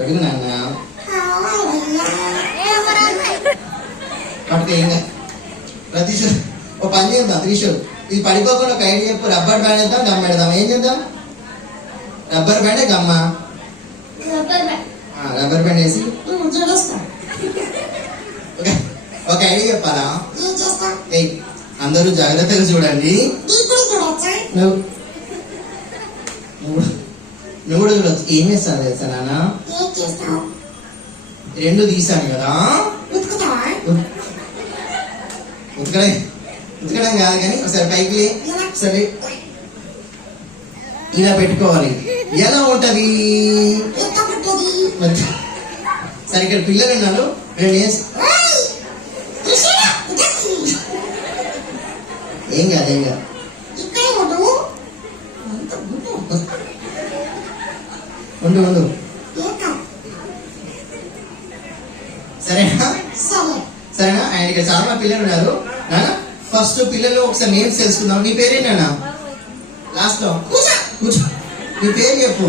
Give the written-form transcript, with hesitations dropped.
అడుగు నాన్న పట్టుకో ఇంకా ప్రతిషు ఓ పని చేద్దాం త్రిషు ఇది పడిపోకుండా ఒక ఐడియా చెప్పు రబ్బర్ బ్యాండ్ వేద్దాం గమ్ పెడదాం ఏం చేద్దాం రబ్బర్ బ్యాండే గమ్మా రబ్బర్ బ్యాండ్ వేసి ఒక ఐడియా చెప్పాలా అందరూ జాగ్రత్తగా చూడండి నువ్వు కూడా చూడొచ్చు ఏం చేస్తాను తెలుసా నాన్న రెండు తీసాను కదా ఉతకడం కాదు కానీ ఒకసారి పైకి సరే ఇలా పెట్టుకోవాలి ఎలా ఉంటది సరే ఇక్కడ పిల్లలు ఉన్నారు ఏం కాదు ఏం కాదు ఉండు ఉండు సరేనా సరేనా ఆయన ఇక్కడ చాలా పిల్లలు ఉన్నారు నాన్న ఫస్ట్ పిల్లలు ఒకసారి నేమ్స్ తెలుసుకుందాం నీ పేరేనా లాస్ట్ లో కూర్చో నీ పేరు చెప్పు